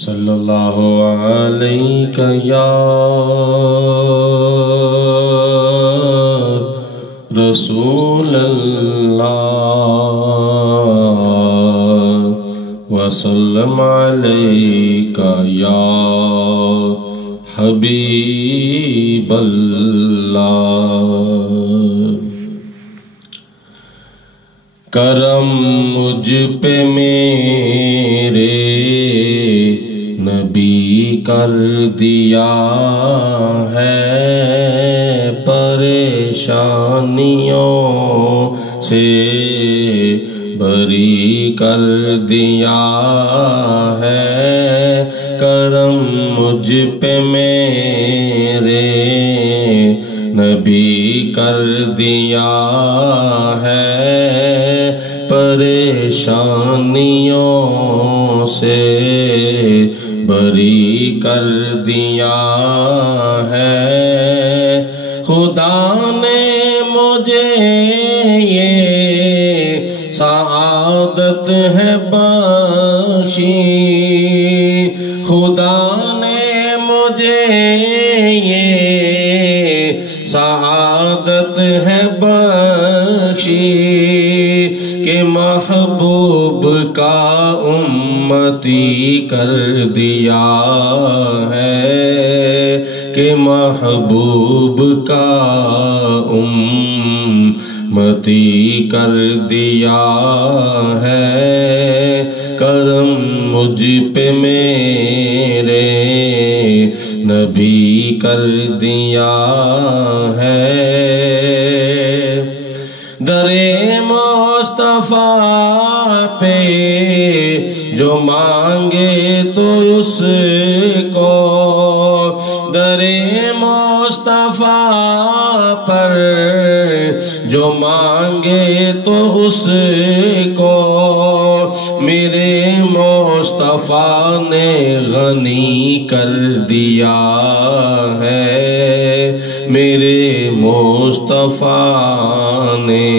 صلی اللہ علیہ یا رسول اللہ وسلم علیہ یا حبیب اللہ۔ کرم مجھ پہ میرے نبی کر دیا ہے، پریشانیوں سے بری کر دیا ہے۔ کرم مجھ پہ میرے نبی کر دیا ہے، پریشانیوں سے بری کر دیا ہے۔ خدا نے مجھے یہ سعادت ہے بخشی، خدا نے مجھے یہ سعادت ہے بخشی کہ محبوب کا امتی کر دیا ہے، کہ محبوب کا امتی کر دیا ہے۔ کرم مجھ پہ میرے نبی کر دیا ہے۔ درے مصطفیٰ پہ جو مانگے تو اس کو، درے مصطفیٰ پر جو مانگے تو اس کو میرے مصطفیٰ نے غنی کر دیا ہے، میرے مصطفیٰ نے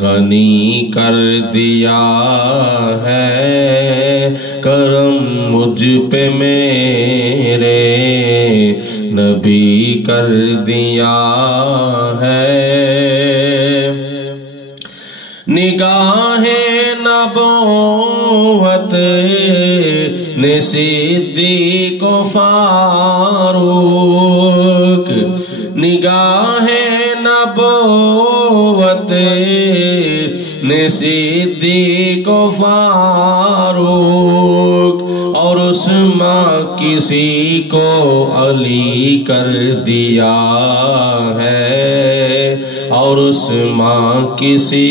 غنی کر دیا ہے۔ کرم مجھ پہ میرے نبی کر دیا ہے۔ نگاہ نبوت نے صدیق و فاروق، نگاہ نبوت نے صدیق و فاروق اور عثمان کسی کو علی کر دیا ہے، اور عثمان کسی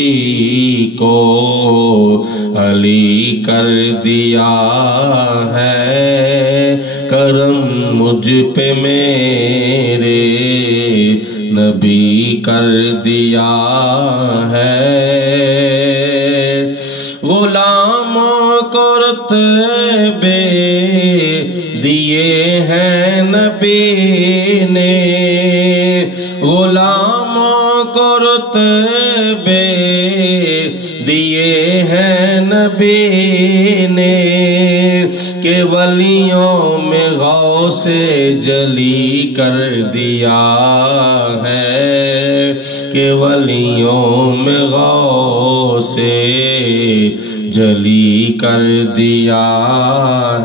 کو علی کر دیا ہے۔ کرم مجھ پہ میرے نبی کر دیا ہے۔ غلاموں کو رتبے دیے ہیں نبی نے، غلاموں کو رتبے دیے ہیں نبی نے، کہ ولیوں میں غوث جلی کر دیا ہے، کہ ولیوں میں غوث جلی کر دیا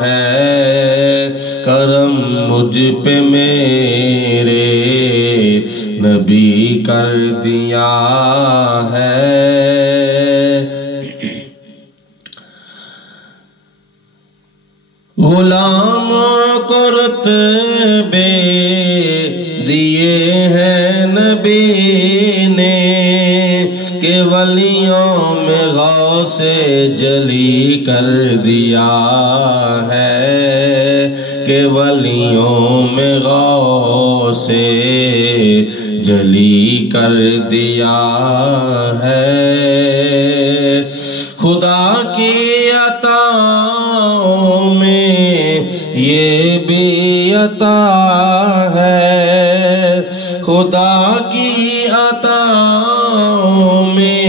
ہے۔ کرم مجھ پہ میرے نبی کر دیا ہے۔ غلاموں کو رتبے دیے ہیں نبی نے، کہ ولیوں میں غوث جلی کر دیا ہے، کہ ولیوں میں غوث جلی کر دیا ہے۔ خدا کی عطاؤں میں یہ بھی عطا ہے، خدا کی عطاؤں میں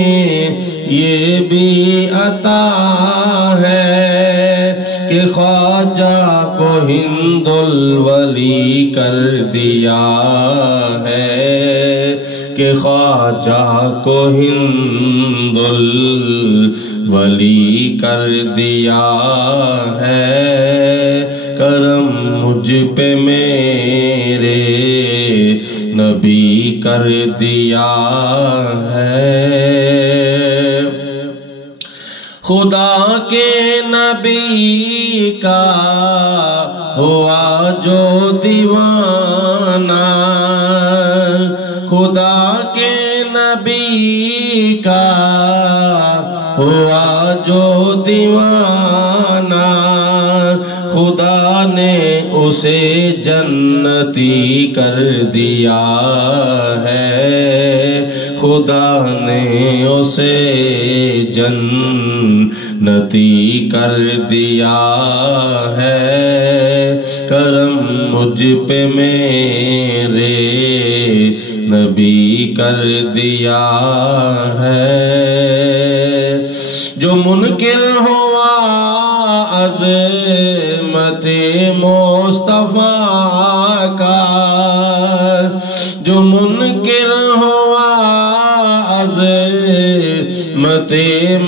یہ بھی عطا ہے کہ خواجہ کو ہند الولی کر دیا ہے، کہ خواجہ کو ہند الولی کر دیا ہے، کرم مجھ پہ میرے نبی کر دیا ہے۔ خدا کے نبی کا ہوا جو دیوانہ، خدا کے نبی کا ہوا جو دیوانہ، خدا نے اسے جنتی کر دیا ہے، خدا نے اسے جنتی کر دیا ہے، کرم مجھ پہ میرے نبی کر دیا ہے۔ جو منکر ہوا عظمت مصطفیٰ کا، جو منکر ہوا عظمت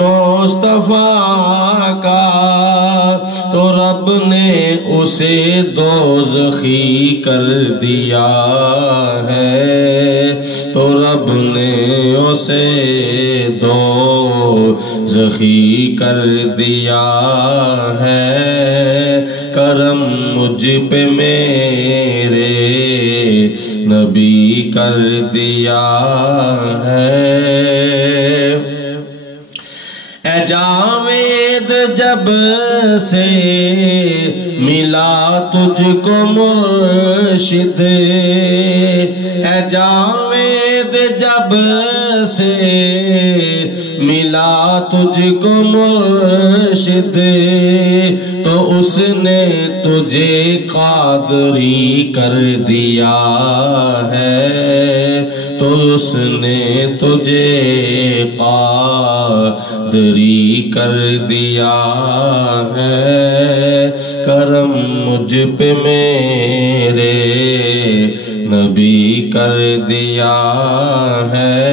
مصطفیٰ کا، تو رب نے اسے دوزخی کر دیا ہے، تو رب نے اسے دوزخی کر دیا ہے، کرم مجھ پہ میرے نبی کر دیا ہے۔ اے جاوید جب سے ملا تجھ کو مرشد، اے جاوید جب سے ملا تجھ کو مرشد، تو اس نے تجھے قادری کر دیا ہے، تو اس نے تجھے قادری کر دیا ہے، کرم مجھ پہ میرے نبی کر دیا ہے،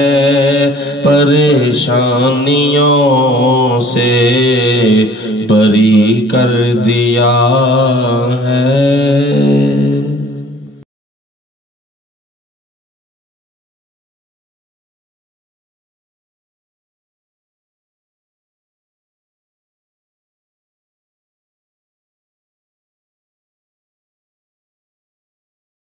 پریشانیوں سے بری کر دیا ہے۔